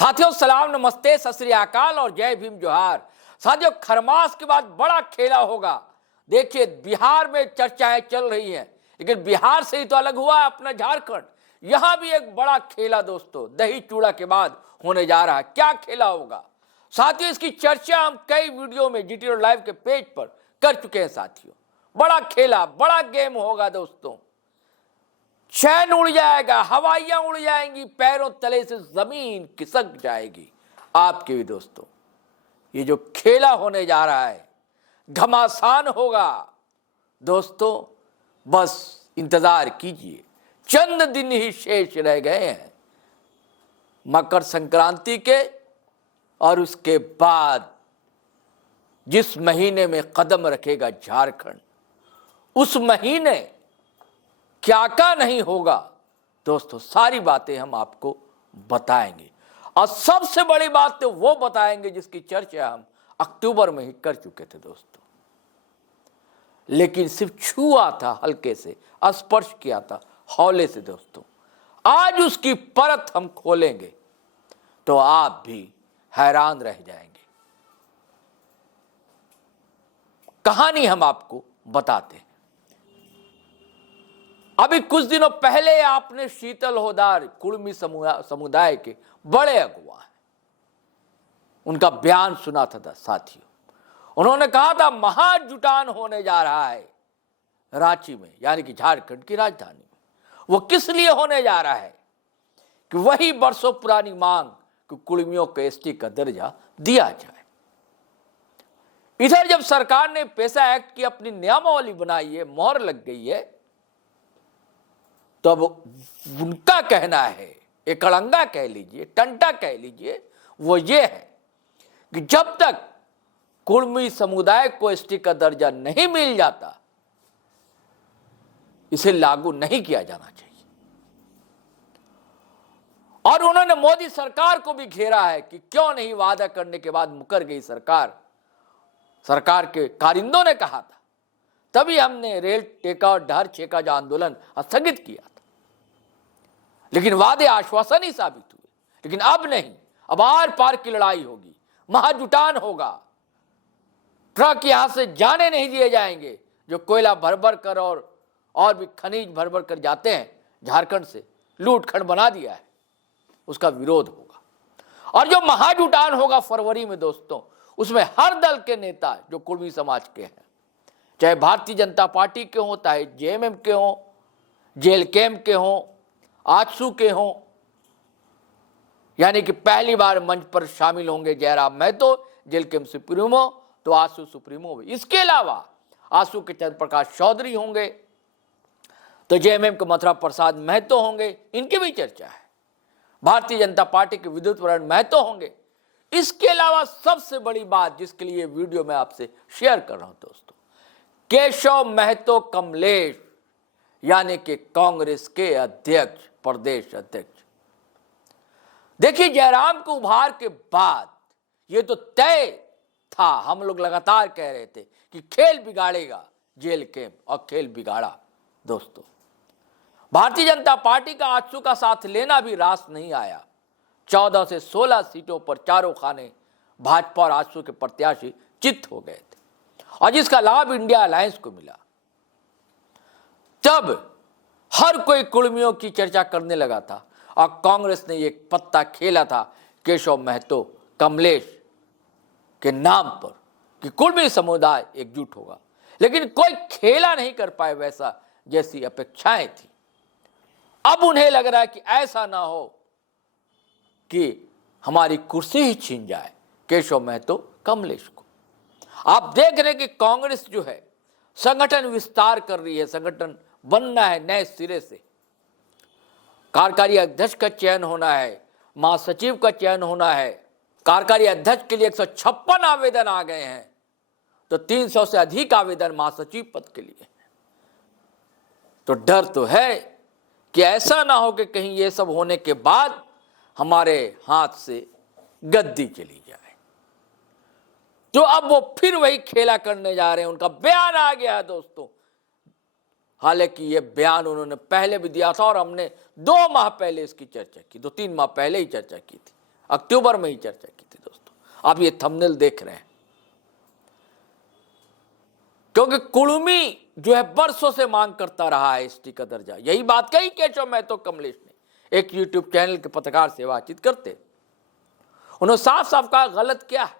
साथियों सलाम, नमस्ते, सत श्री अकाल और जय भीम जोहार। साथियों खरमास के बाद बड़ा खेला होगा। देखिए बिहार में चर्चाएं चल रही हैं, लेकिन बिहार से ही तो अलग हुआ अपना झारखंड। यहां भी एक बड़ा खेला दोस्तों दही चूड़ा के बाद होने जा रहा है। क्या खेला होगा साथियों, इसकी चर्चा हम कई वीडियो में जीटी लाइव के पेज पर कर चुके हैं। साथियों बड़ा खेला, बड़ा गेम होगा दोस्तों। चैन उड़ जाएगा, हवाइयां उड़ जाएंगी, पैरों तले से जमीन खिसक जाएगी आपके भी दोस्तों। ये जो खेला होने जा रहा है घमासान होगा दोस्तों। बस इंतजार कीजिए, चंद दिन ही शेष रह गए हैं मकर संक्रांति के, और उसके बाद जिस महीने में कदम रखेगा झारखंड, उस महीने क्या क्या नहीं होगा दोस्तों, सारी बातें हम आपको बताएंगे। और सबसे बड़ी बात तो वो बताएंगे जिसकी चर्चा हम अक्टूबर में ही कर चुके थे दोस्तों, लेकिन सिर्फ छुआ था, हल्के से स्पर्श किया था हौले से दोस्तों। आज उसकी परत हम खोलेंगे तो आप भी हैरान रह जाएंगे। कहानी हम आपको बताते हैं। अभी कुछ दिनों पहले आपने शीतल होदार कुर्मी समुदाय के बड़े अगुवा हैं, उनका बयान सुना था साथियों। उन्होंने कहा था महाजुटान होने जा रहा है रांची में, यानी कि झारखंड की राजधानी में। वो किस लिए होने जा रहा है कि वही बरसों पुरानी मांग कि कुर्मियों को एसटी का दर्जा दिया जाए। इधर जब सरकार ने पेशा एक्ट की अपनी नियमावली बनाई है, मोहर लग गई है, तो अब उनका कहना है, एक अड़ंगा कह लीजिए, टंटा कह लीजिए, वो ये है कि जब तक कुर्मी समुदाय को एसटी का दर्जा नहीं मिल जाता, इसे लागू नहीं किया जाना चाहिए। और उन्होंने मोदी सरकार को भी घेरा है कि क्यों नहीं, वादा करने के बाद मुकर गई सरकार। सरकार के कारिंदों ने कहा था, तभी हमने रेल टेका और डहर छेका जो आंदोलन स्थगित किया था। लेकिन वादे आश्वासन ही साबित हुए। लेकिन अब नहीं, अब आर पार की लड़ाई होगी, महाजुटान होगा। ट्रक यहां से जाने नहीं दिए जाएंगे जो कोयला भर भर कर और भी खनिज भर भर कर जाते हैं झारखंड से, लूट खंड बना दिया है, उसका विरोध होगा। और जो महाजुटान होगा फरवरी में दोस्तों, उसमें हर दल के नेता जो कुर्मी समाज के हैं, चाहे भारतीय जनता पार्टी के हों, चाहे जेएमएम के हों, जेएलकेएम के हों, आजसू के हों, यानी कि पहली बार मंच पर शामिल होंगे जयराम महतो, जेएलकेएम सुप्रीमो तो आजसू सुप्रीमो भी। इसके अलावा आजसू के चंद्र प्रकाश चौधरी होंगे, तो जेएमएम के मथुरा प्रसाद महतो होंगे, इनकी भी चर्चा है। भारतीय जनता पार्टी के विद्युत वरण महतो होंगे। इसके अलावा सबसे बड़ी बात जिसके लिए वीडियो में आपसे शेयर कर रहा हूं दोस्तों, केशव महतो कमलेश, यानी कि कांग्रेस के अध्यक्ष, प्रदेश अध्यक्ष। देखिए जयराम को उभार के बाद ये तो तय था, हम लोग लगातार कह रहे थे कि खेल बिगाड़ेगा जेएलकेएम, और खेल बिगाड़ा दोस्तों। भारतीय जनता पार्टी का आजसू का साथ लेना भी रास नहीं आया। 14 से 16 सीटों पर चारों खाने भाजपा और आजसू के प्रत्याशी चित हो गए थे, और जिसका लाभ इंडिया अलायंस को मिला। तब हर कोई कुर्मियों की चर्चा करने लगा था, और कांग्रेस ने एक पत्ता खेला था केशव महतो कमलेश के नाम पर कि कुर्मी समुदाय एकजुट होगा, लेकिन कोई खेला नहीं कर पाए वैसा जैसी अपेक्षाएं थी। अब उन्हें लग रहा है कि ऐसा ना हो कि हमारी कुर्सी ही छीन जाए केशव महतो कमलेश को। आप देख रहे हैं कि कांग्रेस जो है संगठन विस्तार कर रही है, संगठन बनना है नए सिरे से। कार्यकारी अध्यक्ष का चयन होना है, महासचिव का चयन होना है। कार्यकारी अध्यक्ष के लिए 156 आवेदन आ गए हैं, तो 300 से अधिक आवेदन महासचिव पद के लिए। तो डर तो है कि ऐसा ना हो कि कहीं ये सब होने के बाद हमारे हाथ से गद्दी चली जाए। तो अब वो फिर वही खेला करने जा रहे हैं। उनका बयान आ गया है दोस्तों। हालांकि ये बयान उन्होंने पहले भी दिया था, और हमने 2 माह पहले इसकी चर्चा की, 2-3 माह पहले ही चर्चा की थी। अक्टूबर में ही चर्चा की थी दोस्तों। आप ये थंबनेल देख रहे हैं, क्योंकि कुर्मी जो है बरसों से मांग करता रहा है एसटी का दर्जा। यही बात कही केशव महतो कमलेश ने एक यूट्यूब चैनल के पत्रकार से बातचीत करते। उन्होंने साफ साफ कहा गलत क्या है,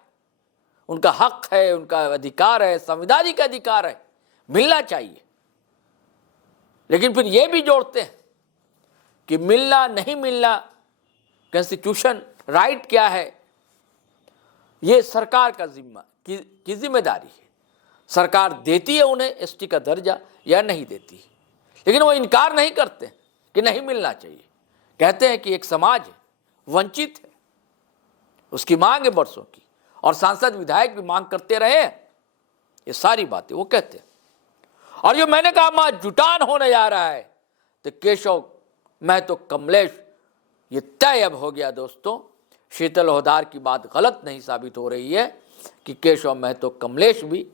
उनका हक है, उनका अधिकार है, संवैधानिक अधिकार है, मिलना चाहिए। लेकिन फिर यह भी जोड़ते हैं कि मिलना नहीं मिलना, कॉन्स्टिट्यूशन राइट क्या है, यह सरकार का जिम्मा की जिम्मेदारी है। सरकार देती है उन्हें एसटी का दर्जा या नहीं देती है, लेकिन वो इनकार नहीं करते कि नहीं मिलना चाहिए। कहते हैं कि एक समाज है, वंचित है, उसकी मांग है बरसों की, और सांसद विधायक भी मांग करते रहे हैं। ये सारी बातें वो कहते हैं। और जो मैंने कहा वहां जुटान होने जा रहा है, तो केशव महतो कमलेश, ये तय अब हो गया दोस्तों। शीतल होदार की बात गलत नहीं साबित हो रही है कि केशव महतो कमलेश भी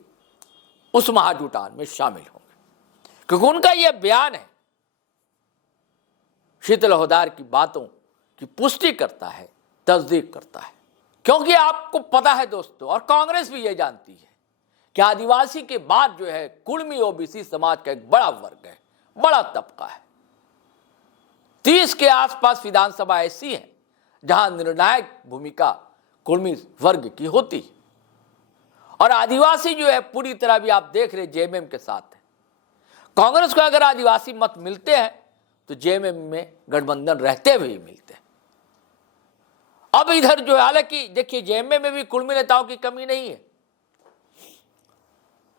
उस महाजुटान में शामिल होंगे, क्योंकि उनका यह बयान है शीतल होदार की बातों की पुष्टि करता है, तस्दीक करता है। क्योंकि आपको पता है दोस्तों, और कांग्रेस भी यह जानती है कि आदिवासी के बाद जो है कुर्मी ओबीसी समाज का एक बड़ा वर्ग है, बड़ा तबका है। 30 के आसपास विधानसभा ऐसी है जहां निर्णायक भूमिका कुर्मी वर्ग की होती है, और आदिवासी जो है पूरी तरह भी आप देख रहे जेएमएम के साथ है। कांग्रेस को अगर आदिवासी मत मिलते हैं तो जेएमएम में गठबंधन रहते हुए ही मिलते हैं। अब इधर जो है, हालांकि देखिए जेएमएम में भी कुर्मी नेताओं की कमी नहीं है,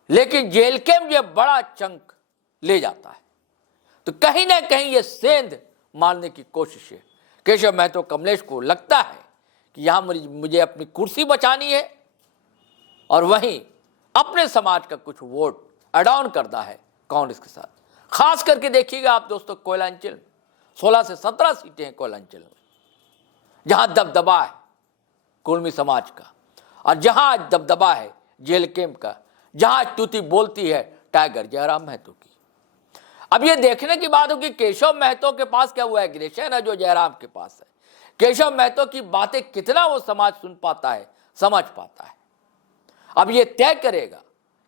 लेकिन जेएलके में बड़ा चंक ले जाता है, तो कहीं ना कहीं ये सेंध मारने की कोशिश है। केशव महतो कमलेश को लगता है कि यहां मुझे अपनी कुर्सी बचानी है, और वहीं अपने समाज का कुछ वोट एड ऑन करना है कांग्रेस के साथ। खास करके देखिएगा आप दोस्तों, कोयलांचल 16 से 17 सीटें हैं कोयलांचल में, जहां दबदबा है कुर्मी समाज का, और जहां दबदबा है जेएलके का, जहां स्तुति बोलती है टाइगर जयराम महतो की। अब यह देखने की बात हो कि केशव महतो के पास क्या हुआ एग्रेशन है जो जयराम के पास है। केशव महतो की बातें कितना वो समाज सुन पाता है, समझ पाता है। अब यह तय करेगा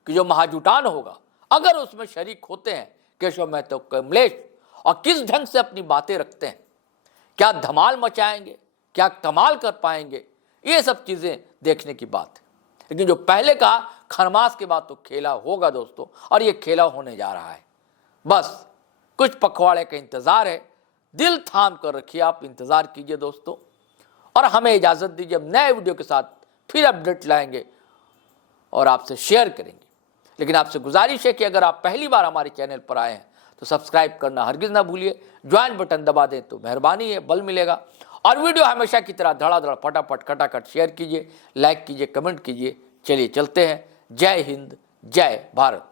कि जो महाजुटान होगा, अगर उसमें शरीक होते हैं केशव महतो कमलेश, और किस ढंग से अपनी बातें रखते हैं, क्या धमाल मचाएंगे, क्या कमाल कर पाएंगे, ये सब चीजें देखने की बात है। लेकिन जो पहले कहा खरमास के बाद तो खेला होगा दोस्तों, और ये खेला होने जा रहा है। बस कुछ पखवाड़े का इंतजार है, दिल थाम कर रखिए, आप इंतजार कीजिए दोस्तों, और हमें इजाजत दीजिए। अब नए वीडियो के साथ फिर अपडेट लाएंगे और आपसे शेयर करेंगे। लेकिन आपसे गुजारिश है कि अगर आप पहली बार हमारे चैनल पर आए हैं तो सब्सक्राइब करना हरगिज ना भूलिए, ज्वाइन बटन दबा दें तो मेहरबानी है, बल मिलेगा। और वीडियो हमेशा की तरह धड़ाधड़ फटाफट खटाखट शेयर कीजिए, लाइक कीजिए, कमेंट कीजिए। चलिए चलते हैं। जय हिंद, जय भारत।